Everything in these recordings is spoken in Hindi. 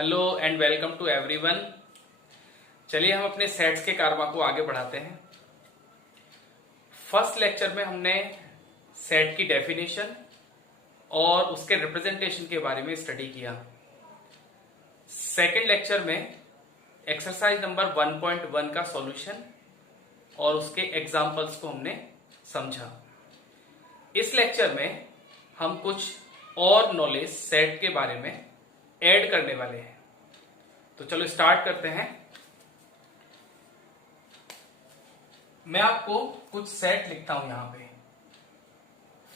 Hello and welcome to everyone. चलिए हम अपने सेट्स के कारवा को आगे बढ़ाते हैं। फर्स्ट लेक्चर में हमने सेट की डेफिनेशन और उसके रिप्रेजेंटेशन के बारे में स्टडी किया। सेकेंड लेक्चर में एक्सरसाइज नंबर 1.1 का सॉल्यूशन और उसके एग्जाम्पल्स को हमने समझा। इस लेक्चर में हम कुछ और नॉलेज सेट के बारे में ऐड करने वाले हैं। तो चलो स्टार्ट करते हैं। मैं आपको कुछ सेट लिखता हूं यहां पे।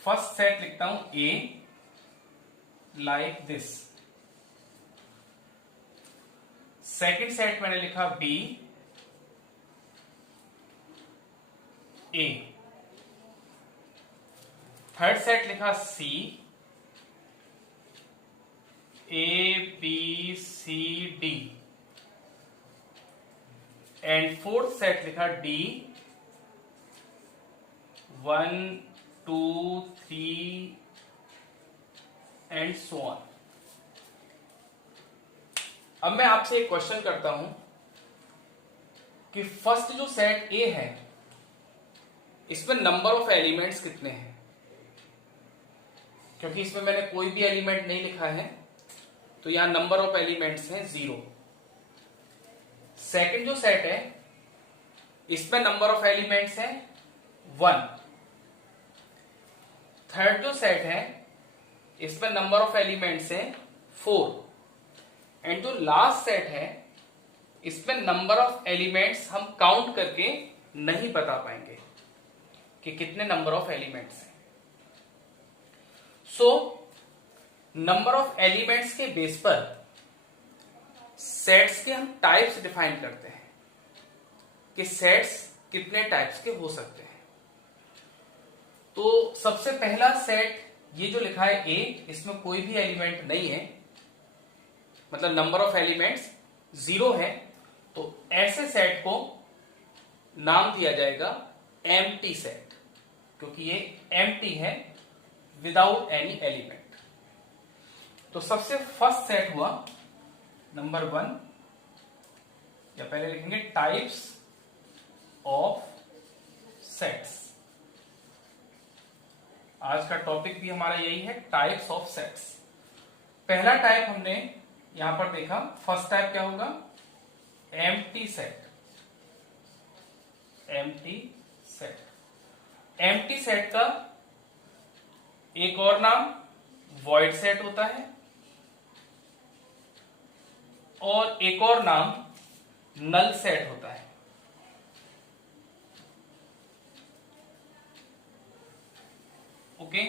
फर्स्ट सेट लिखता हूं A like this. Second set मैंने लिखा बी ए। थर्ड सेट लिखा C A B C D and fourth set लिखा डी 1 2 3 एंड सो ऑन। अब मैं आपसे एक क्वेश्चन करता हूं कि फर्स्ट जो सेट ए है इसमें नंबर ऑफ एलिमेंट्स कितने हैं। क्योंकि इसमें मैंने कोई भी एलिमेंट नहीं लिखा है तो यहां नंबर ऑफ एलिमेंट्स हैं 0। सेकंड जो सेट है इसमें नंबर ऑफ एलिमेंट्स हैं 1। थर्ड जो सेट है इसमें नंबर ऑफ एलिमेंट्स हैं 4 एंड जो लास्ट सेट है इसमें नंबर ऑफ एलिमेंट्स हम काउंट करके नहीं बता पाएंगे कि कितने नंबर ऑफ एलिमेंट्स हैं। सो नंबर ऑफ एलिमेंट्स के बेस पर सेट्स के हम टाइप्स डिफाइन करते हैं कि सेट्स कितने टाइप्स के हो सकते हैं। तो सबसे पहला सेट ये जो लिखा है ए, इसमें कोई भी एलिमेंट नहीं है, मतलब नंबर ऑफ एलिमेंट्स 0 है। तो ऐसे सेट को नाम दिया जाएगा एम्प्टी सेट, क्योंकि ये एम्प्टी है विदाउट एनी एलिमेंट। तो सबसे फर्स्ट सेट हुआ नंबर 1, या पहले लिखेंगे टाइप्स ऑफ सेट्स। आज का टॉपिक भी हमारा यही है, टाइप्स ऑफ सेट्स। पहला टाइप हमने यहां पर देखा, फर्स्ट टाइप क्या होगा, empty set. Empty set. Empty set का एक और नाम वॉइड सेट होता है और एक और नाम नल सेट होता है। ओके,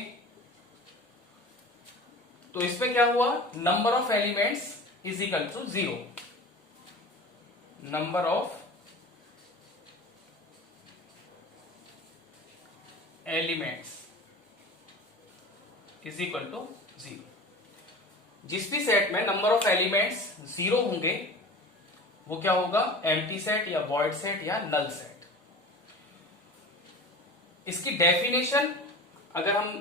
तो इसमें क्या हुआ, number of elements is equal to 0। Number of elements is equal to 0। जिस भी सेट में नंबर ऑफ एलिमेंट्स 0 होंगे वो क्या होगा, एम्प्टी सेट या वॉइड सेट या नल सेट। इसकी डेफिनेशन अगर हम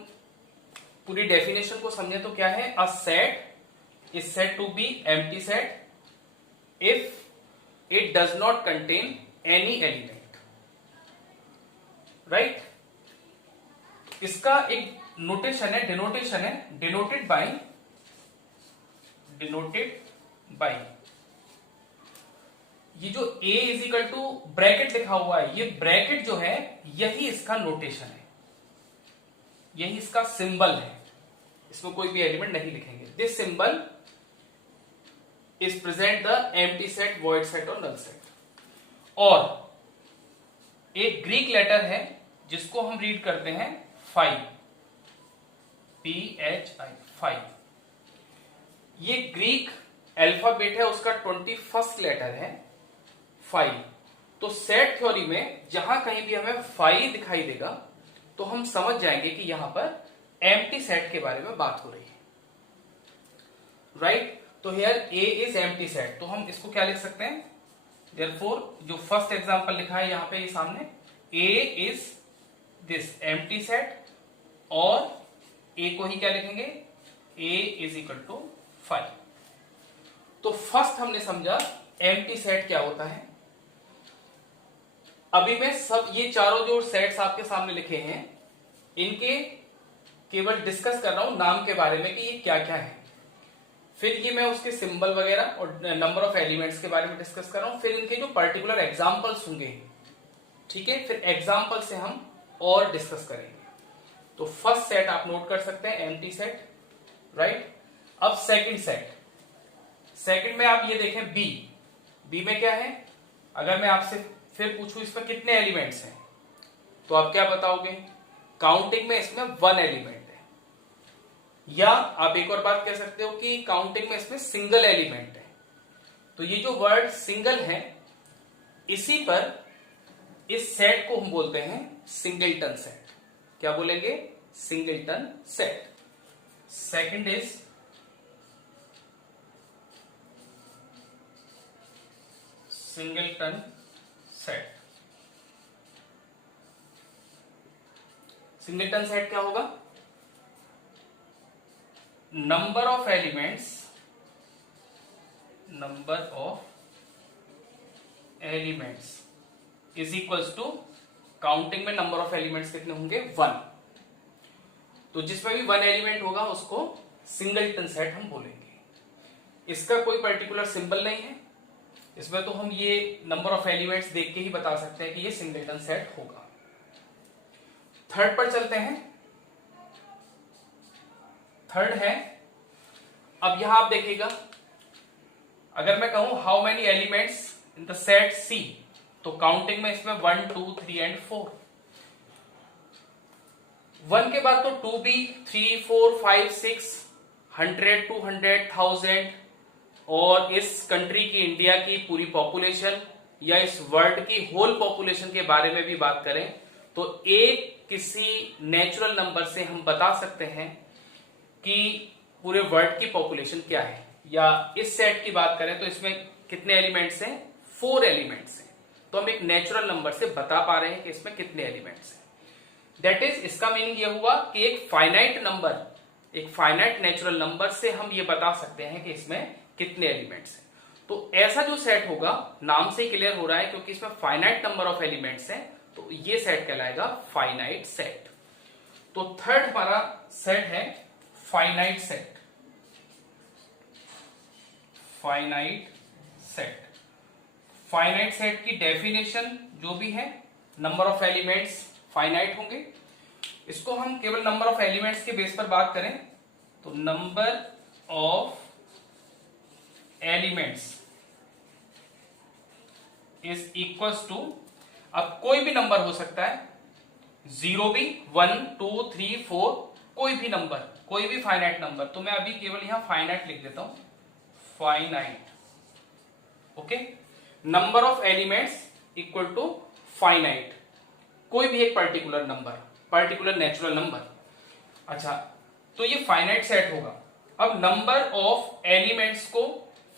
पूरी डेफिनेशन को समझें तो क्या है, a set is said to be empty set if it does not contain any element. Right, इसका एक नोटेशन है, डिनोटेशन है, डिनोटेड बाय ये जो a is equal to bracket लिखा हुआ है, ये ब्रैकेट जो है यही इसका नोटेशन है, यही इसका सिंबल है। इसमें कोई भी एलिमेंट नहीं लिखेंगे। This symbol is present the empty set, void set और नल सेट। और एक ग्रीक लेटर है जिसको हम रीड करते हैं फाई, PHI, फाई। ये ग्रीक अल्फाबेट है, उसका 21st लेटर है फाई। तो सेट थ्योरी में जहां कहीं भी हमें फाई दिखाई देगा तो हम समझ जाएंगे कि यहां पर एम्प्टी सेट के बारे में बात हो रही है। राइट, तो here A is empty set, तो हम इसको क्या लिख सकते हैं, देयरफॉर जो फर्स्ट एग्जांपल लिखा है यहां पे ये सामने, ए इज दिस एम्प्टी सेट, और ए को ही क्या लिखेंगे, ए इज इक्वल टू 5। तो फर्स्ट हमने समझा एम्प्टी सेट क्या होता है। अभी मैं सब ये चारों जो सेट्स आपके सामने लिखे हैं इनके केवल डिस्कस कर रहा हूं नाम के बारे में कि ये क्या क्या है। फिर ये मैं उसके सिंबल वगैरह और नंबर ऑफ एलिमेंट्स के बारे में डिस्कस कर रहा हूं। फिर इनके जो पर्टिकुलर एग्जांपल्स होंगे, ठीक है, फिर एग्जांपल से हम और डिस्कस करेंगे। तो फर्स्ट सेट आप नोट कर सकते हैं एम्प्टी सेट, राइट। अब सेकंड सेट, सेकंड में आप ये देखें बी में क्या है। अगर मैं आपसे फिर पूछूं इसमें कितने एलिमेंट्स हैं तो आप क्या बताओगे? काउंटिंग में इसमें 1 एलिमेंट है, या आप एक और बात कह सकते हो कि काउंटिंग में इसमें सिंगल एलिमेंट है। तो ये जो वर्ड सिंगल है इसी पर इस सेट को हम बोलते हैं सिंगलटन सेट। क्या बोलेंगे? Singleton set. Second is singleton set. Singleton set क्या होगा? Number of elements is equals to counting में नंबर ऑफ एलिमेंट्स कितने होंगे? 1। तो जिसमें भी 1 एलिमेंट होगा उसको सिंगलटन सेट हम बोलेंगे। इसका कोई पर्टिकुलर सिंबल नहीं है, इसमें तो हम ये नंबर ऑफ एलिमेंट्स देख के ही बता सकते हैं कि ये सिंगलटन सेट होगा। थर्ड पर चलते हैं। थर्ड है, अब यहां आप देखिएगा, अगर मैं कहूं how many elements in the set C, तो काउंटिंग में इसमें 1 2 3 एंड 4। 1 के बाद तो 2 भी, 3 4 5 6 100 200 1000 और इस कंट्री की, इंडिया की पूरी पॉपुलेशन या इस वर्ल्ड की होल पॉपुलेशन के बारे में भी बात करें तो एक किसी नेचुरल नंबर से हम बता सकते हैं कि पूरे वर्ल्ड की पॉपुलेशन क्या है। या इस सेट की बात करें तो इसमें कितने एलिमेंट्स हैं? 4 एलिमेंट्स हैं। तो हम एक नेचुरल नंबर से बता पा रहे हैं कि इसमें कितने एलिमेंट्स हैं। दैट इज, इसका मीनिंग यह हुआ कि एक फाइनाइट नंबर, एक फाइनाइट नेचुरल नंबर से हम ये बता सकते हैं कि इसमें कितने एलिमेंट्स हैं। तो ऐसा जो सेट होगा, नाम से ही क्लियर हो रहा है क्योंकि इसमें फाइनाइट नंबर ऑफ एलिमेंट्स हैं, तो ये सेट कहलाएगा फाइनाइट सेट। तो थर्ड हमारा सेट है finite set. Finite set, finite set की डेफिनेशन जो भी है, नंबर ऑफ एलिमेंट्स फाइनाइट होंगे। इसको हम केवल नंबर ऑफ एलिमेंट्स के बेस पर बात करें तो number of elements is equals to, अब कोई भी नंबर हो सकता है, 0 भी, 1 2 3 4, कोई भी नंबर, कोई भी फाइनाइट नंबर। तो मैं अभी केवल यहां फाइनाइट लिख देता हूं, finite. Okay, number of elements equal to finite, कोई भी एक particular number, particular natural number. अच्छा, तो ये फाइनाइट सेट होगा। अब नंबर ऑफ एलिमेंट्स को,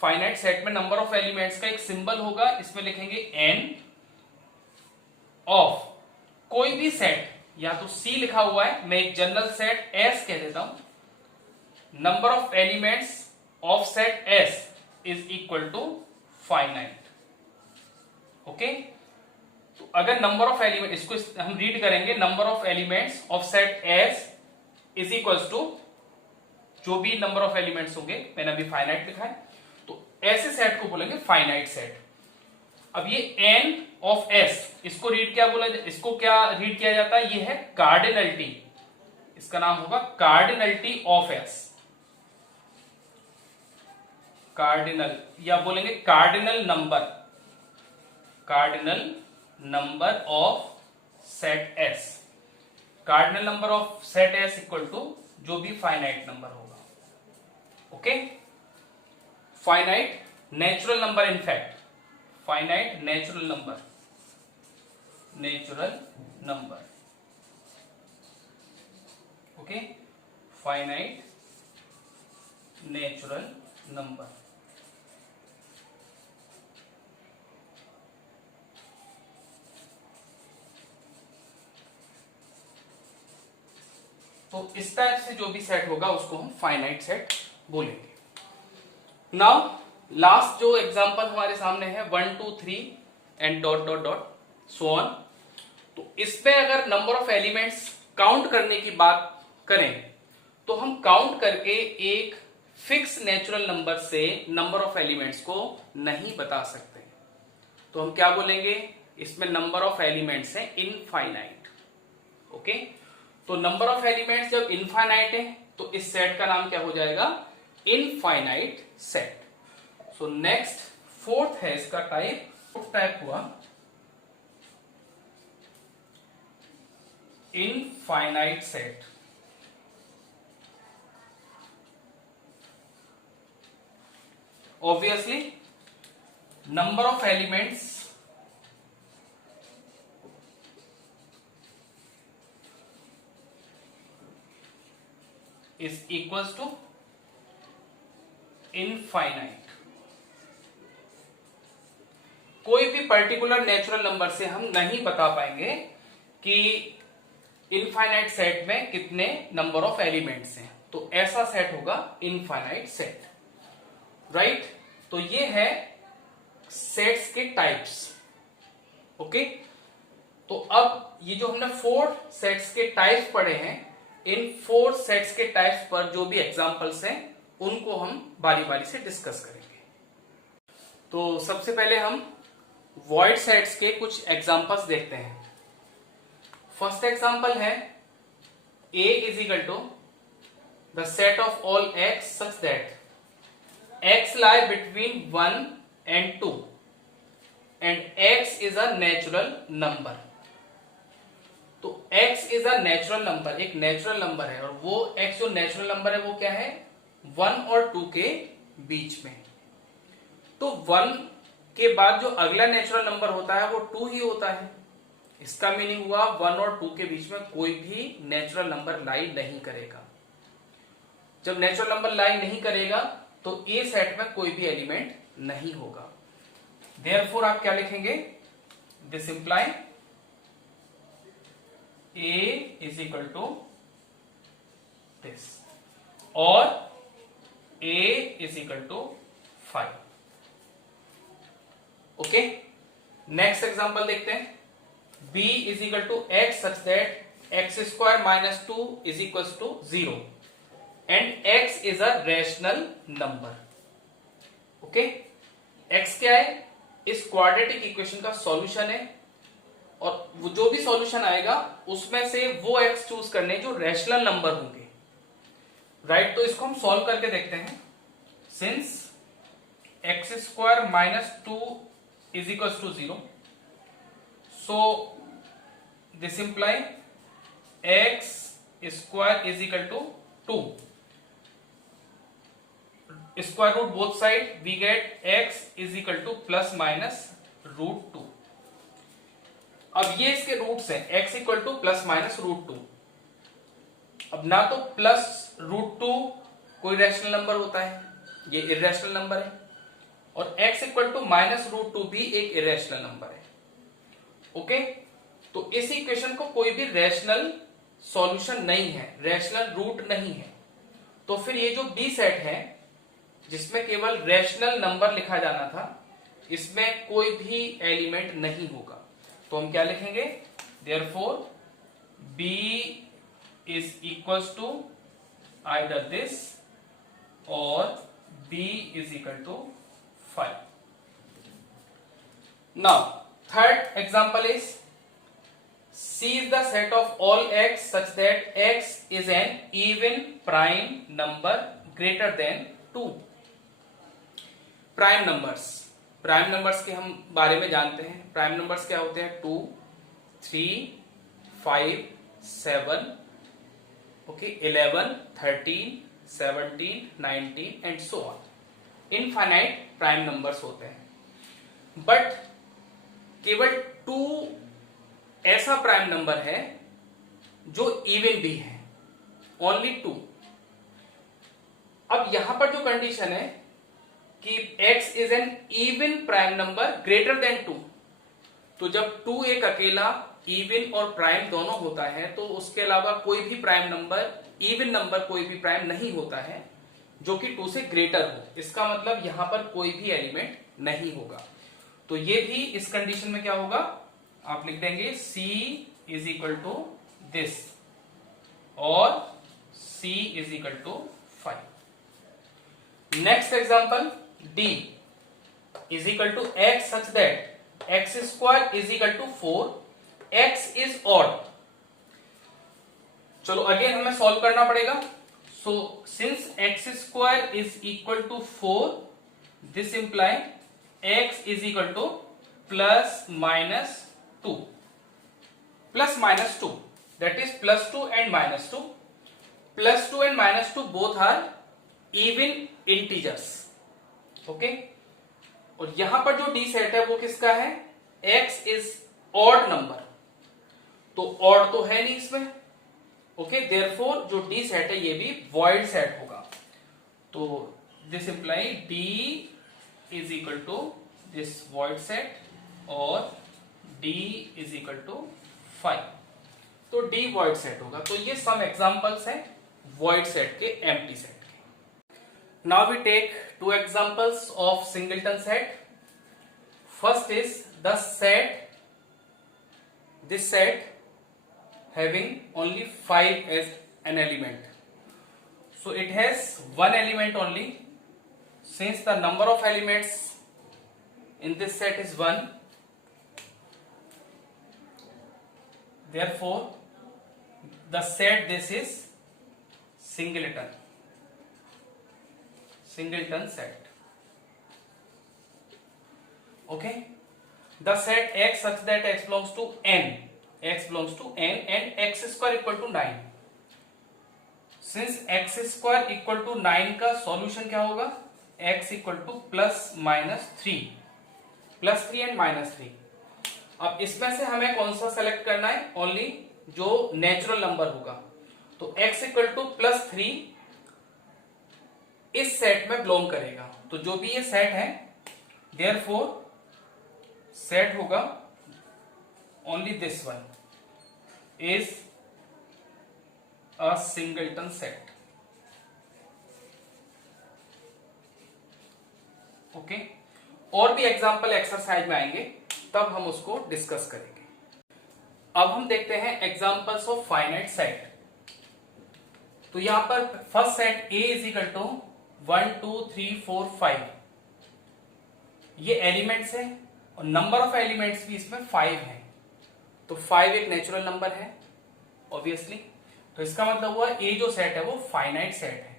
फाइनाइट सेट में नंबर ऑफ एलिमेंट्स का एक सिंबल होगा, इसमें लिखेंगे n ऑफ कोई भी सेट, या तो C लिखा हुआ है, मैं एक जनरल सेट S कह देता हूं। Number of elements of set S is equal to finite. Okay, तो अगर नंबर ऑफ एलिमेंट, इसको हम रीड करेंगे, number of elements of set S is equal to, जो भी नंबर ऑफ एलिमेंट्स होंगे, मैंने अभी फाइनाइट लिखा है, तो ऐसे सेट को बोलेंगे फाइनाइट सेट। अब ये n ऑफ s, इसको रीड क्या बोला, इसको क्या रीड किया जाता है? ये है कार्डिनलिटी, इसका नाम होगा कार्डिनलिटी ऑफ s, कार्डिनल, या बोलेंगे cardinal number, cardinal number of set s। Cardinal number of set s equal to जो भी फाइनाइट नंबर होगा। Okay, finite natural number, in fact finite natural number, natural number. Okay, finite natural number. तो इस टाइप से जो भी सेट होगा उसको हम फाइनाइट सेट बोलेंगे। नाउ लास्ट जो एग्जांपल हमारे सामने है 1 2 3 and dot dot dot so on. तो इसमें अगर नंबर ऑफ एलिमेंट्स काउंट करने की बात करें तो हम काउंट करके एक फिक्स नेचुरल नंबर से नंबर ऑफ एलिमेंट्स को नहीं बता सकते। तो हम क्या बोलेंगे, इसमें नंबर ऑफ एलिमेंट्स है इनफाइनाइट। ओके, तो नंबर ऑफ एलिमेंट्स जब इनफाइनाइट है तो इस सेट का नाम क्या हो जाएगा, infinite set. So next fourth है इसका टाइप, फोर्थ टाइप हुआ infinite set. Obviously, number of elements is equals to infinite। कोई भी पर्टिकुलर नेचुरल नंबर से हम नहीं बता पाएंगे कि इनफाइनाइट सेट में कितने नंबर ऑफ एलिमेंट्स हैं, तो ऐसा सेट होगा इनफाइनाइट सेट, राइट। तो ये है सेट्स के टाइप्स। ओके, तो अब ये जो हमने 4 सेट्स के टाइप्स पढ़े हैं, इन 4 सेट्स के टाइप्स पर जो भी एग्जांपल्स हैं उनको हम बारी बारी से डिस्कस करेंगे। तो सबसे पहले हम वॉइड सेट्स के कुछ एग्जांपल्स देखते हैं। फर्स्ट एग्जांपल है A is equal to the set of all x such that x lie between 1 and 2 and x is a natural number। तो x is a natural number, एक नेचुरल नंबर है, और वो x जो नेचुरल नंबर है वो क्या है, 1 और 2 के बीच में। तो 1 के बाद जो अगला नेचुरल नंबर होता है वो 2 ही होता है। इसका मीनिंग हुआ 1 और 2 के बीच में कोई भी नेचुरल नंबर लाई नहीं करेगा। जब नेचुरल नंबर लाई नहीं करेगा तो ए सेट में कोई भी एलिमेंट नहीं होगा। देयरफॉर आप क्या लिखेंगे, this imply A is equal to this और A is equal to 5। Okay, next example देखते हैं। b is equal to X such that X square minus 2 is equal to 0 and x is a rational number. Okay, x क्या है, इस क्वाड्रेटिक इक्वेशन का सॉल्यूशन है, और वो जो भी सॉल्यूशन आएगा उसमें से वो x चूज करने जो रैशनल नंबर होंगे, राइट। तो इसको हम सॉल्व करके देखते हैं। Since X square minus 2 is equal to 0, so this imply X square is equal to 2। Square root both side we get x is equal to plus minus root 2। अब ये इसके रूट्स हैं, x equal to plus minus root 2। अब ना तो प्लस रूट 2 कोई रैशनल नंबर होता है, ये इरेशनल नंबर है, और x equal to minus root 2 भी एक इरेशनल नंबर है। ओके, तो इस इक्वेशन को कोई भी रैशनल सॉल्यूशन नहीं है, रैशनल रूट नहीं है। तो फिर ये जो बी सेट है जिसमें केवल रैशनल नंबर लिखा जाना था, इसमें कोई भी एलिमेंट नहीं होगा। तो हम क्या लिखेंगे, therefore b is equals to either this और b is equal to 5। Now third example is C is the set of all x such that x is an even prime number greater than 2। Prime numbers के हम बारे में जानते हैं। प्राइम नंबर्स क्या होते हैं, 2, 3, 5, 7, okay, 11, 13, 17, 19 and so on. Infinite prime numbers होते हैं, बट केवल 2 ऐसा प्राइम नंबर है जो इवन भी है, ओनली 2। अब यहां पर जो कंडीशन है कि x is N even prime number greater than 2, तो जब 2 एक अकेला इवन और प्राइम दोनों होता है तो उसके अलावा कोई भी प्राइम नंबर, इवन नंबर कोई भी प्राइम नहीं होता है जो कि 2 से ग्रेटर हो, इसका मतलब यहां पर कोई भी एलिमेंट नहीं होगा। तो ये भी इस कंडीशन में क्या होगा, आप लिख देंगे C is equal to this और C is equal to 5। Next example, D is equal to x such that x square is equal to 4, x is odd. चलो अगेन हमें सॉल्व करना पड़ेगा। So since x square is equal to 4, this imply x is equal to plus minus 2, plus minus 2, that is plus 2 and minus 2. Plus 2 and minus 2 both are even integers. Okay? और यहां पर जो d सेट है वो किसका है, x is odd number, तो odd तो है नहीं इसमें। ओके, therefore जो d सेट है ये भी void सेट होगा। तो this imply d is equal to this void set और d is equal to 5, तो D void सेट होगा। तो ये सम एग्जांपल्स हैं void सेट के, empty सेट के। Now we take 2 examples of singleton set. First is the set, this set having only 5 as an element, so it has 1 element only. Since the number of elements in this set is 1, therefore the set this is singleton set. Okay, the set x such that x belongs to n and x square equal to 9. Since x square equal to 9 का सॉल्यूशन क्या होगा, x equal to plus minus 3 and minus 3। अब इसमें से हमें कौन सा सेलेक्ट करना है, ओनली जो नेचुरल नंबर होगा। तो x इक्वल टू प्लस 3 इस सेट में बिलोंग करेगा। तो जो भी ये सेट है, देयरफॉर सेट होगा only this one is a singleton set. Okay, और भी एग्जांपल एक्सरसाइज में आएंगे, तब हम उसको डिस्कस करेंगे। अब हम देखते हैं एग्जांपल्स ऑफ फाइनाइट सेट। तो यहां पर first set A is equal to 1 2 3 4 5, ये एलिमेंट्स है और नंबर ऑफ एलिमेंट्स भी इसमें 5 हैं। तो 5 एक नेचुरल नंबर है ऑब्वियसली, तो इसका मतलब हुआ A जो सेट है वो फाइनाइट सेट है।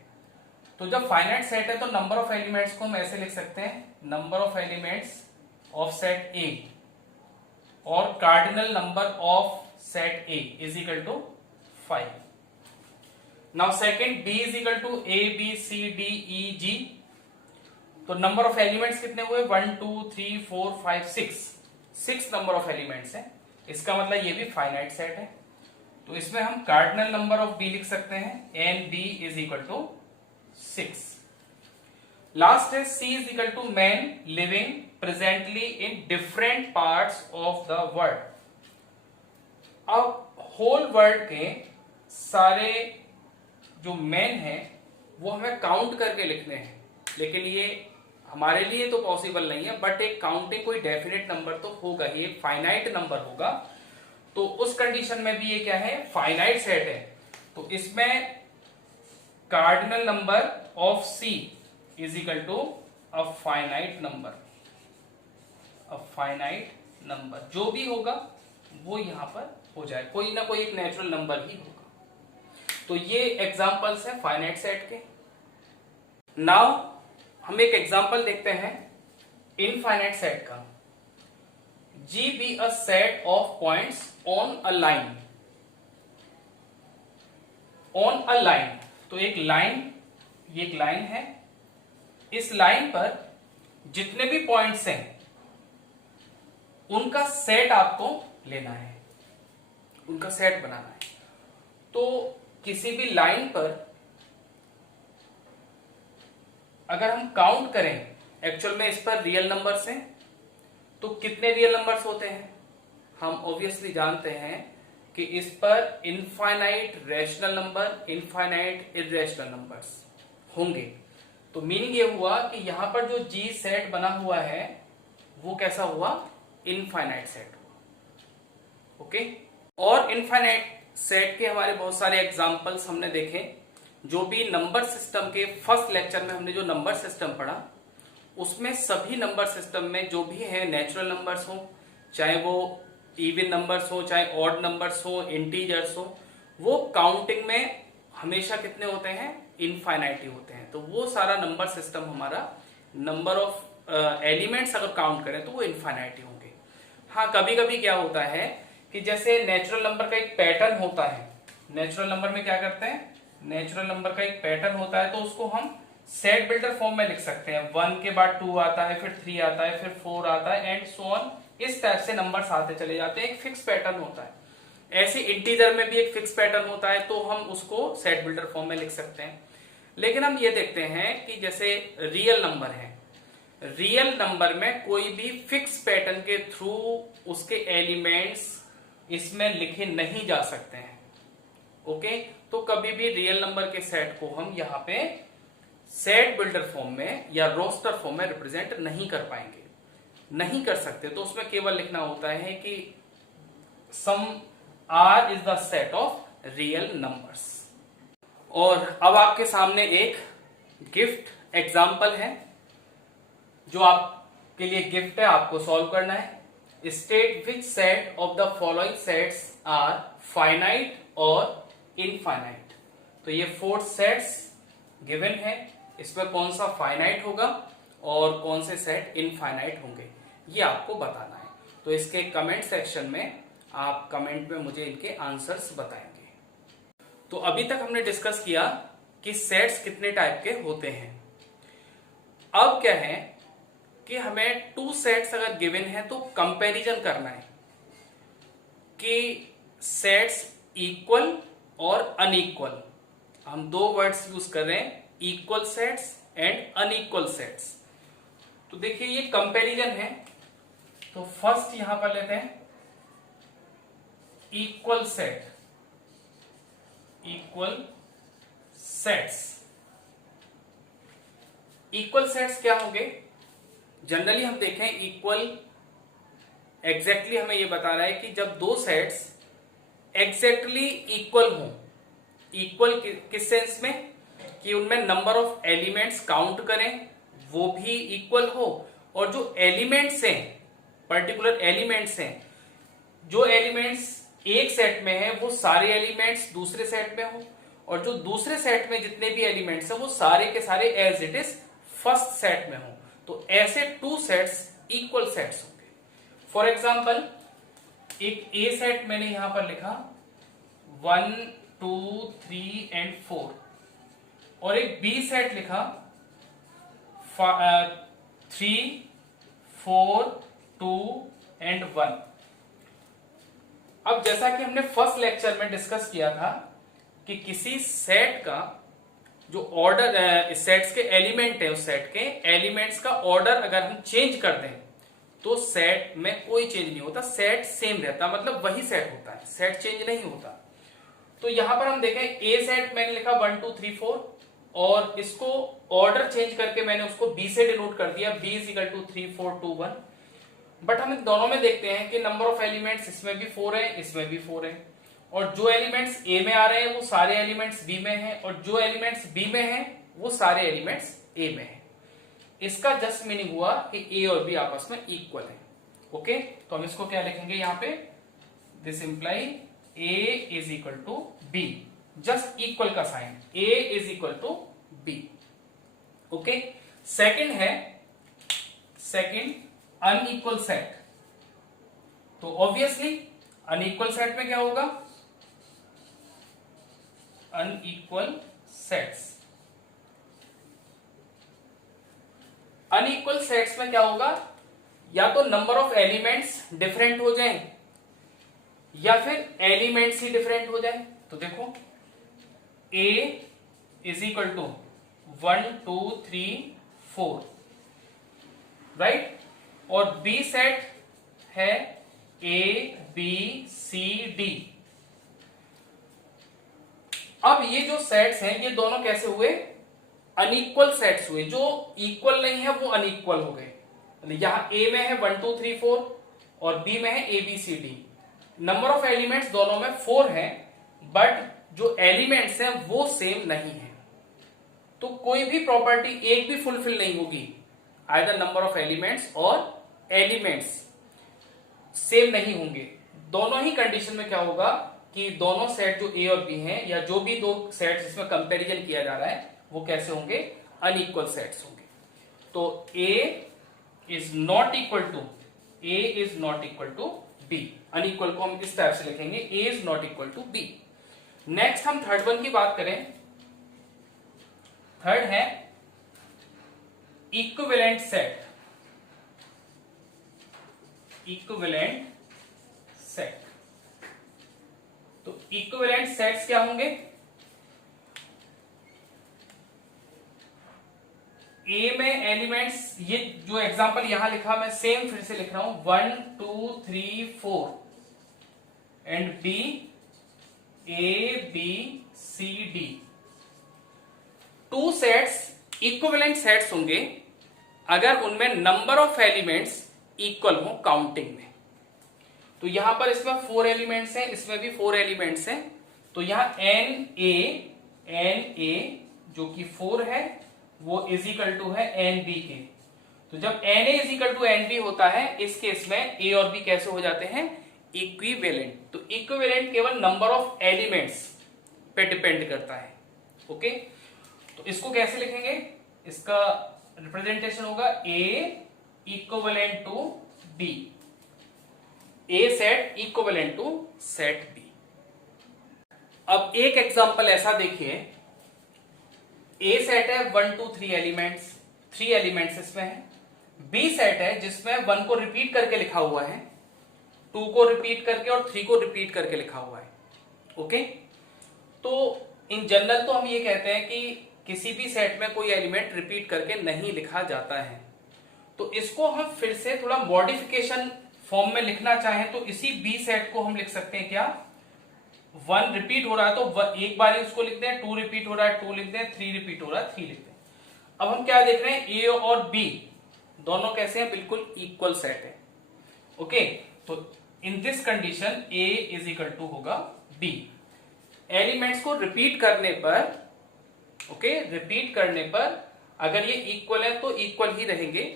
तो जब फाइनाइट सेट है तो नंबर ऑफ एलिमेंट्स को हम ऐसे लिख सकते हैं, number of elements of set A और cardinal number of set A is equal to 5। Now second B is equal to A B C D E G, तो नंबर ऑफ एलिमेंट्स कितने हुए, 1 2 3 4 5 6 नंबर ऑफ एलिमेंट्स हैं। इसका मतलब ये भी फाइनाइट सेट है। तो इसमें हम कार्डिनल नंबर ऑफ B लिख सकते हैं, and B is equal to 6। Last है C is equal to man living presently in different parts of the world. अब होल वर्ल्ड के सारे जो मैन हैं वो हमें काउंट करके लिखने हैं, लेकिन ये हमारे लिए तो पॉसिबल नहीं है, बट एक काउंटिंग कोई डेफिनेट नंबर तो होगा ही, एक फाइनाइट नंबर होगा। तो उस कंडीशन में भी ये क्या है, फाइनाइट सेट है। तो इसमें cardinal number of C is equal to a finite number, जो भी होगा वो यहां पर हो जाए, कोई ना कोई एक नेचुरल नंबर ही होगा। तो ये एग्जांपल्स हैं फाइनाइट सेट के। नाउ हम एक एग्जांपल देखते हैं इनफाइनाइट सेट का। G be a set of points on a line, तो एक लाइन, ये एक लाइन है, इस लाइन पर जितने भी पॉइंट्स हैं उनका सेट आपको लेना है, उनका सेट बनाना है। तो किसी भी लाइन पर अगर हम काउंट करें, एक्चुअल में इस पर रियल नंबर्स हैं, तो कितने रियल नंबर्स होते हैं, हम ऑब्वियसली जानते हैं कि इस पर infinite rational number, infinite irrational numbers होंगे। तो मीनिंग ये हुआ कि यहां पर जो जी सेट बना हुआ है वो कैसा हुआ, इनफाइनाइट सेट हुआ। ओके, और इनफाइनाइट सेट के हमारे बहुत सारे एग्जांपल्स हमने देखे। जो भी नंबर सिस्टम के फर्स्ट लेक्चर में हमने जो नंबर सिस्टम पढ़ा, उसमें सभी नंबर सिस्टम में जो भी है नेचुरल नंबर्स हो, चाहे वो इवन नंबर्स हो, चाहे ऑड नंबर्स हो, इंटीजर्स हो, वो काउंटिंग में हमेशा कितने होते हैं, इनफाइनाइट ही होते हैं। तो वो सारा नंबर सिस्टम हमारा नंबर ऑफ एलिमेंट्स अगर काउंट करें तो वो इनफाइनाइट ही होंगे। हाँ, कभी कभी क्या होता है कि जैसे नेचुरल नंबर का एक पैटर्न होता है, नेचुरल नंबर में क्या करते हैं, नेचुरल नंबर का एक पैटर्न होता है, तो उसको हम सेट बिल्डर फॉर्म में लिख सकते हैं। 1 के बाद 2 आता है, फिर 3 आता है, फिर 4 आता है, एंड सो ऑन। इस टाइप से नंबर्स आते चले जाते हैं, एक फिक्स पैटर्न होता है। ऐसे इंटीजर में भी एक फिक्स पैटर्न होता है, तो हम उसको सेट बिल्डर फॉर्म में लिख सकते हैं। लेकिन हम ये देखते हैं कि जैसे रियल नंबर है, रियल नंबर में कोई भी फिक्स पैटर्न के थ्रू उसके एलिमेंट्स इसमें लिखे नहीं जा सकते हैं। ओके, तो कभी भी रियल नंबर के सेट को हम यहाँ पे सेट बिल्डर फॉर्म में या रोस्टर फॉर्म में रिप्रेजेंट नहीं कर पाएंगे, नहीं कर सकते। तो उसमें केवल लिखना होता है कि some R is the set of real numbers. और अब आपके सामने एक गिफ्ट एग्जाम्पल है, जो आपके लिए गिफ्ट है, आपको सॉल्व करना है। State which set of the following sets are finite और इनफाइनाइट। तो ये 4 सेट्स गिवन है, इसमें कौन सा फाइनाइट होगा और कौन से सेट इनफाइनाइट होंगे, ये आपको बताना है। तो इसके कमेंट सेक्शन में आप कमेंट में मुझे इनके आंसर्स बताएंगे। तो अभी तक हमने डिस्कस किया कि सेट्स कितने टाइप के होते हैं। अब क्या है कि हमें 2 सेट्स अगर गिवन है तो कंपैरिजन करना है कि सेट्स इक्वल और अनइक्वल। हम 2 वर्ड्स यूज कर रहे हैं, equal sets and unequal sets. तो देखिए ये कंपैरिजन है, तो फर्स्ट यहां पर लेते हैं equal set, equal sets. Equal sets क्या होंगे, जनरली हम देखें इक्वल एग्जैक्टली हमें ये बता रहा है कि जब 2 सेट्स एग्जैक्टली इक्वल हों। इक्वल किस सेंस में कि उनमें नंबर ऑफ एलिमेंट्स काउंट करें वो भी इक्वल हो, और जो एलिमेंट्स हैं, पर्टिकुलर एलिमेंट्स हैं, जो एलिमेंट्स एक सेट में है वो सारे एलिमेंट्स दूसरे सेट में हो, और जो दूसरे सेट में जितने भी एलिमेंट्स हैं वो सारे के सारे as it is first set में हो। तो ऐसे 2 सेट्स इक्वल सेट्स होंगे। फॉर एग्जाम्पल एक ए सेट मैंने यहां पर लिखा 1 2 3 एंड 4, और एक बी सेट लिखा 3 4 2 एंड 1। अब जैसा कि हमने फर्स्ट लेक्चर में डिस्कस किया था कि किसी सेट का जो ऑर्डर, सेट्स के एलिमेंट है, उस सेट के एलिमेंट्स का ऑर्डर अगर हम चेंज कर दें तो सेट में कोई चेंज नहीं होता, सेट सेम रहता, मतलब वही सेट होता है, सेट चेंज नहीं होता। तो यहां पर हम देखें ए सेट मैंने लिखा 1 2 3 4, और इसको ऑर्डर चेंज करके मैंने उसको बी से डिनोट कर दिया, B is equal to 3 4 2 1। But हम दोनों में देखते हैं कि नंबर ऑफ एलिमेंट्स इसमें भी 4 है, इसमें भी 4 है, और जो एलिमेंट्स ए में आ रहे हैं वो सारे एलिमेंट्स बी में हैं, और जो एलिमेंट्स बी में हैं वो सारे एलिमेंट्स ए में हैं। इसका जस्ट मीनिंग हुआ कि ए और बी आपस में इक्वल है। ओके, तो हम इसको क्या लिखेंगे यहां पे, this imply A is equal to B, just equal का sign, A is equal to B. Okay, second है, सेकंड अनइक्वल सेट। तो ऑब्वियसली अनइक्वल सेट में क्या होगा, अनइक्वल सेट्स, अनइक्वल सेट्स में क्या होगा, या तो नंबर ऑफ एलिमेंट्स डिफरेंट हो जाएं या फिर एलिमेंट्स ही डिफरेंट हो जाएं। तो देखो a is equal to 1 2 3 4, right, और बी सेट है a b c d। अब ये जो सेट्स हैं ये दोनों कैसे हुए, अनइक्वल सेट्स हुए, जो इक्वल नहीं है वो अनइक्वल हो गए। यहां ए में है 1 2 3 4 और बी में है A B C D. Number of elements दोनों में 4 है, बट जो एलिमेंट्स हैं वो सेम नहीं है। तो कोई भी प्रॉपर्टी एक भी फुलफिल नहीं होगी, आइदर नंबर ऑफ एलिमेंट्स और एलिमेंट्स सेम नहीं होंगे। दोनों ही कंडीशन में क्या होगा कि दोनों सेट जो ए और बी हैं, या जो भी दो सेट्स जिसमें कंपैरिजन किया जा रहा है, वो कैसे होंगे? अनइक्वल सेट्स होंगे। तो A is not equal to B. Unequal को हम इस टाइप से लिखेंगे, A is not equal to B. Next हम थर्ड वन की बात करें। थर्ड है इक्विवेलेंट सेट। इक्विवेलेंट सेट, तो इक्विवेलेंट सेट्स क्या होंगे? ए में एलिमेंट्स, ये जो एग्जांपल यहां लिखा मैं सेम फिर से लिख रहा हूं, 1 2 3 4 and B A B C D. Two sets equivalent sets होंगे अगर उनमें नंबर ऑफ एलिमेंट्स इक्वल हो काउंटिंग में। तो यहां पर इसमें 4 एलिमेंट्स हैं, इसमें भी 4 एलिमेंट्स हैं। तो यहां एन ए जो कि 4 है वो इज इक्वल टू है एन बी के। तो जब N A is equal to N B होता है, इस केस में ए और बी कैसे हो जाते हैं? इक्विवेलेंट। तो इक्विवेलेंट केवल नंबर ऑफ एलिमेंट्स पे डिपेंड करता है। ओके, तो इसको कैसे लिखेंगे? इसका रिप्रेजेंटेशन होगा A equivalent to B. A set equivalent to set B. अब एक एग्जांपल ऐसा देखिए, ए सेट है 1 2 3 एलिमेंट्स, 3 एलिमेंट्स इसमें है। बी सेट है जिसमें 1 को रिपीट करके लिखा हुआ है, 2 को रिपीट करके और 3 को रिपीट करके लिखा हुआ है। ओके, तो इन जनरल तो हम ये कहते हैं कि किसी भी सेट में कोई एलिमेंट रिपीट करके नहीं लिखा जाता है। तो इसको हम फिर से थोड़ा मॉडिफिकेशन फॉर्म में लिखना चाहें तो इसी बी सेट को हम लिख सकते हैं क्या? 1 रिपीट हो रहा है तो एक बार उसको लिखते हैं, 2 रिपीट हो रहा है 2 लिखते हैं, 3 रिपीट हो रहा है 3 लिखते हैं। अब हम क्या देख रहे हैं? ए और बी दोनों कैसे हैं? बिल्कुल इक्वल सेट है। ओके, तो in this condition A is equal to होगा बी। एलिमेंट्स को रिपीट करने पर, ओके, रिपीट करने पर अगर ये इक्वल है तो इक्वल ही रहेंगे।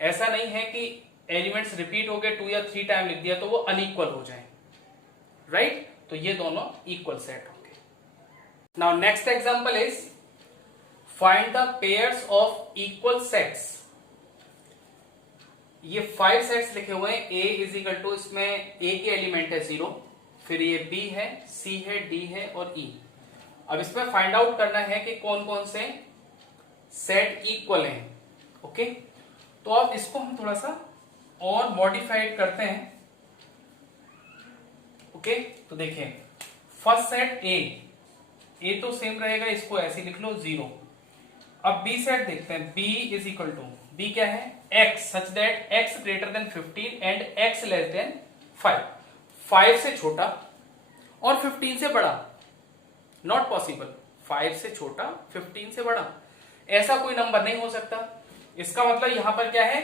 ऐसा नहीं है कि एलिमेंट्स रिपीट हो गए 2 या 3 टाइम लिख दिया तो वो अनइक्वल हो जाए, राइट? तो ये दोनों इक्वल सेट होंगे। Now next example is find the pairs of equal sets. ये 5 सेट्स लिखे हुए हैं। ए इज इक्वल टू, इसमें ए के एलिमेंट है 0, फिर ये बी है, सी है, डी है और ई। अब इसमें फाइंड आउट करना है कि कौन कौन से सेट इक्वल हैं। ओके, तो अब इसको हम थोड़ा सा और मॉडिफाइड करते हैं। ओके, तो देखिए फर्स्ट सेट ए तो सेम रहेगा, इसको ऐसे लिख लो 0। अब बी सेट देखते हैं। B is equal to, B क्या है? x such that x greater than 15 and x less than 5। 5 से छोटा और 15 से बड़ा नॉट पॉसिबल। 5 से छोटा 15 से बड़ा ऐसा कोई नंबर नहीं हो सकता। इसका मतलब यहां पर क्या है?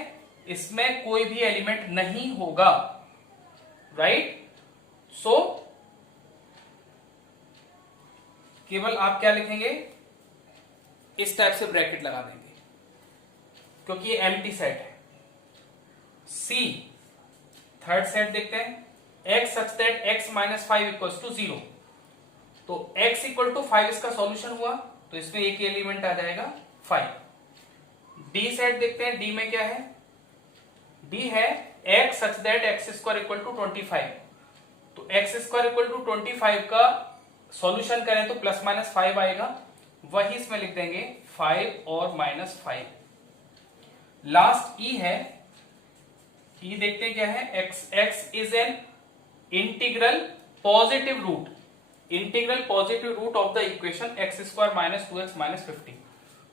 इसमें कोई भी एलिमेंट नहीं होगा, राइट? सो केवल आप क्या लिखेंगे? इस टाइप से ब्रैकेट लगा देंगे क्योंकि ये एम्प्टी सेट है। सी थर्ड सेट देखते हैं। x such that x minus 5 equals to 0। तो x इक्वल टू 5 इसका सॉल्यूशन हुआ, तो इसमें एक एलिमेंट आ जाएगा 5। डी सेट देखते हैं। डी में क्या है? डी है x such that X square equal to 25। तो एक्स स्क्वायर इक्वल टू 25 का सॉल्यूशन करें तो प्लस माइनस 5 आएगा, वही इसमें लिख देंगे 5 और माइनस 5। लास्ट ई है। ई देखते हैं क्या है? x is an integral positive root, integral positive root of the equation x square minus 2x minus 15।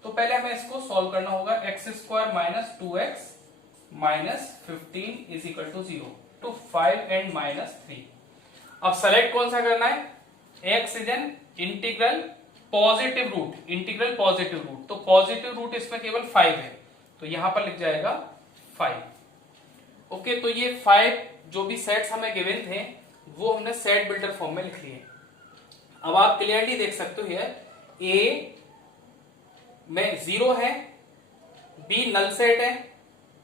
तो पहले हमें इसको सॉल्व करना होगा। x square minus 2x minus 15 is equal to 0 to 5 and minus 3। अब सेलेक्ट कौन सा करना है? x is an integral positive root, integral positive root, तो पॉजिटिव रूट इसमें केवल 5 है, तो यहां पर लिख जाएगा 5। ओके, तो ये 5 जो भी सेट्स हमें गिवन थे वो हमने सेट बिल्डर फॉर्म में लिख लिए। अब आप क्लियरली देख सकते हो हियर ए में 0 है, बी नल सेट है,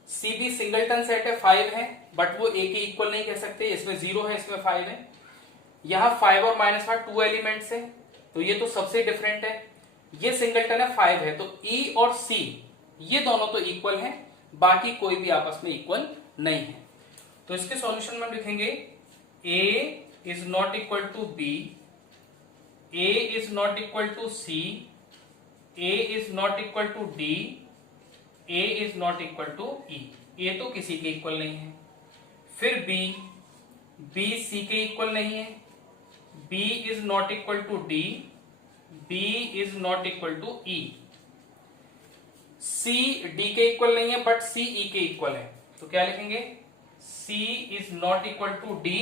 सी भी सिंगलटन सेट है, 5 है, बट वो ए के इक्वल नहीं कह सकते, इसमें 0 है, इसमें 5 है। यहां 5 और -5 2 एलिमेंट्स है, तो ये तो सबसे डिफरेंट है। ये सिंगलटन है, 5 है, तो ई और सी ये दोनों तो इक्वल हैं, बाकी कोई भी आपस में इक्वल नहीं है। तो इसके सॉल्यूशन में लिखेंगे A is not equal to B, A is not equal to C, A is not equal to D, A is not equal to E, A तो किसी के इक्वल नहीं है। फिर बी, बी सी के इक्वल नहीं है, B is not equal to D, B is not equal to E, C D के इक्वल नहीं है बट सी ई के इक्वल है, तो क्या लिखेंगे C is not equal to D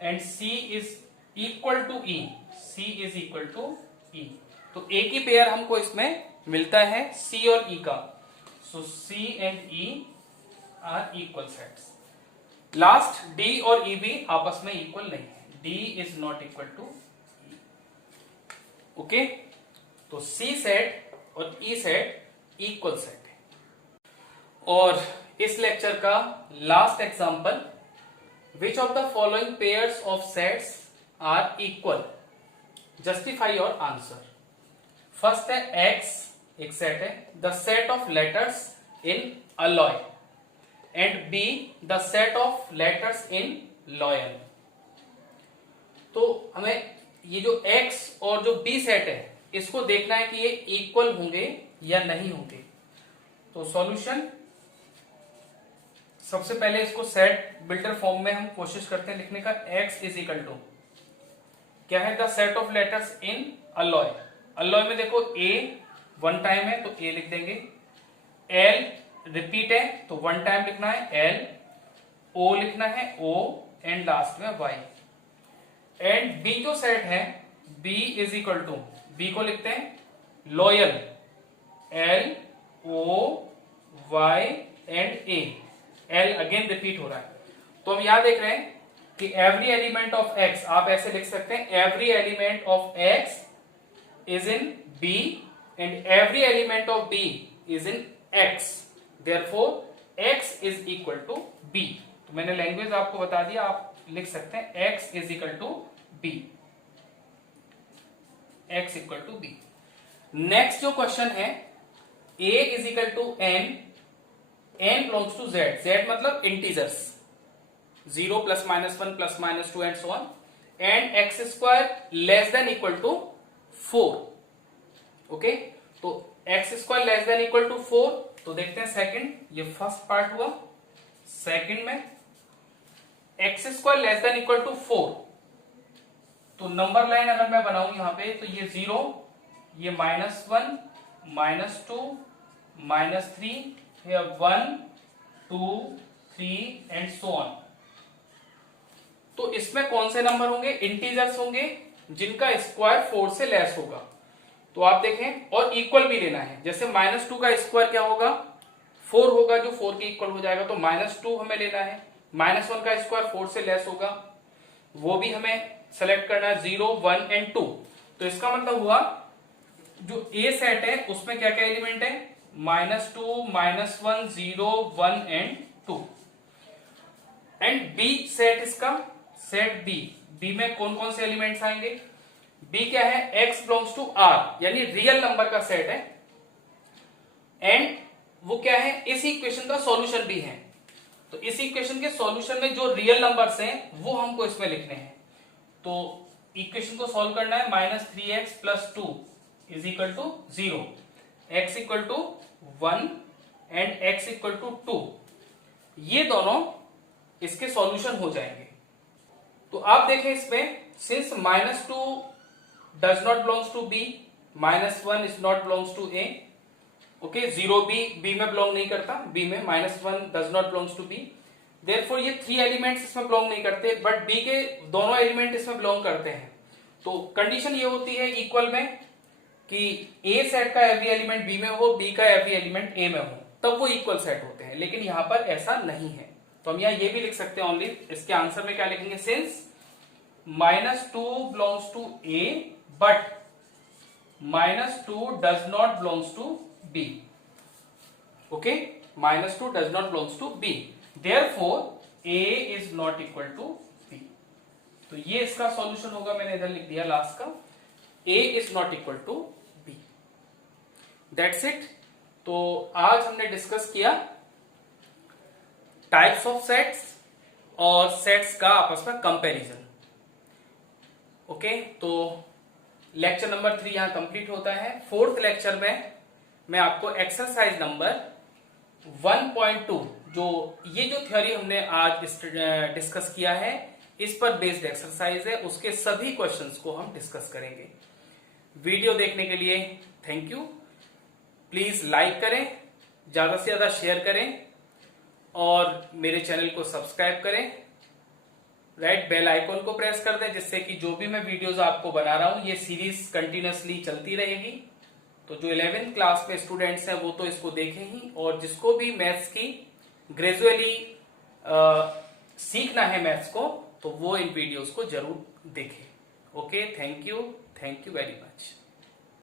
and C is equal to E, C is equal to E. तो ए की पेयर हमको इसमें मिलता है सी और ई का, so C and E are equal sets. Last D और ई भी आपस में इक्वल नहीं है, D is not equal to E. Okay, तो सी सेट और ई सेट इक्वल सेट है। और इस लेक्चर का last example, which of the following pairs of sets are equal, justify your answer. First है एक्स, एक सेट है, the set of letters in alloy, and B the set of letters in loyal. तो हमें ये जो x और जो b सेट है इसको देखना है कि ये इक्वल होंगे या नहीं होंगे। तो सॉल्यूशन, सबसे पहले इसको सेट बिल्डर फॉर्म में हम कोशिश करते हैं लिखने का। x इज इक्वल टू क्या है, the set of letters in alloy. Alloy में देखो a 1 टाइम है तो a लिख देंगे, l रिपीट है तो 1 टाइम लिखना है l, o लिखना है o, एंड लास्ट में y। एंड b जो सेट है b is equal to, b को लिखते हैं loyal, l o y and a, l again repeat हो रहा है। तो हम यहां देख रहे हैं कि एवरी एलिमेंट ऑफ x, आप ऐसे लिख सकते हैं every element of x is in B and every element of B is in X, therefore X is equal to B। तो मैंने लैंग्वेज आपको बता दिया, आप लिख सकते हैं X is equal to B, X equal to B। Next जो क्वेश्चन है, A is equal to N, N belongs to Z, Z मतलब integers, 0 + -1 + -2 and so on, and x² less than equal to 4। Okay, तो x² less than equal to 4, तो देखते हैं सेकंड, ये फर्स्ट पार्ट हुआ। सेकंड में x² less than equal to 4, तो नंबर लाइन अगर मैं बनाऊं यहां पे, तो ये 0, ये -1 -2 -3, ये 1 2 3 एंड सो ऑन। तो इसमें कौन से नंबर होंगे, इंटीजर्स होंगे जिनका स्क्वायर 4 से लेस होगा। तो आप देखें, और इक्वल भी लेना है, जैसे -2 का स्क्वायर क्या होगा, 4 होगा, जो 4 के इक्वल हो जाएगा, तो -2 हमें लेना है। -1 का स्क्वायर 4 से लेस होगा, वो भी हमें सेलेक्ट करना है, 0 1 एंड 2। तो इसका मतलब हुआ जो A सेट है उसमें क्या क्या एलिमेंट है, -2 -1 0 1 एंड 2। एंड B सेट, इसका सेट B में कौन कौन से एलिमेंट्स आएंगे, B क्या है, x बिलोंग्स टू R, यानी रियल नंबर का सेट है, एंड वो क्या है, इस इक्वेशन का सॉल्यूशन भी है। तो इस इक्वेशन के सॉल्यूशन में जो रियल नंबर्स हैं वो हमको इसमें लिखने हैं। तो इक्वेशन को सॉल्व करना है, -3x + 2 is equal to 0, x equal to 1 and x equal to 2, ये दोनों इसके सॉल्यूशन हो जाएंगे। तो आप देखें इसमें, since -2 does not belongs to B, -1 is not belongs to A, okay, 0 B में बिलोंग नहीं करता, B में -1 does not belongs to B, therefore ये 3 एलिमेंट्स इसमें बिलोंग नहीं करते, बट B के दोनों एलिमेंट इसमें बिलोंग करते हैं। तो कंडीशन ये होती है इक्वल में कि ए सेट का एवरी एलिमेंट बी में हो, बी का एवरी एलिमेंट ए में हो, तब वो इक्वल सेट होते हैं। लेकिन यहां पर ऐसा नहीं है, तो हम यहां ये भी लिख सकते हैं ओनली, इसके आंसर में क्या लिखेंगे, since -2 belongs to A but -2 does not belongs to B. Okay, -2 does not belongs to B, therefore A is not equal to B. तो ये इसका सॉल्यूशन होगा, मैंने इधर लिख दिया लास्ट का, A is not equal to B. That's it. तो आज हमने डिस्कस किया टाइप्स ऑफ सेट्स और सेट्स का आपस में कंपैरिजन। ओके, तो लेक्चर नंबर 3 यहां कंप्लीट होता है। फोर्थ लेक्चर में मैं आपको एक्सरसाइज नंबर 1.2 जो ये जो थ्योरी हमने आज डिस्कस किया है, इस पर बेस्ड एक्सरसाइज है, उसके सभी क्वेश्चंस को हम डिस्कस करेंगे। वीडियो देखने के लिए थैंक यू। प्लीज लाइक करें, ज्यादा से ज्यादा शेयर करें और मेरे चैनल को सब्सक्राइब करें। राइट, बेल आइकॉन को प्रेस कर दें, जिससे कि जो भी मैं वीडियोस आपको बना रहा हूं ये सीरीज कंटिन्यूअसली चलती रहेगी। तो जो 11th क्लास में स्टूडेंट्स हैं वो तो इसको देखें ही, और जिसको भी मैथ्स की ग्रेजुअली सीखना है मैथ्स को, तो वो इन वीडियोस को जरूर देखें। Okay, thank you very much.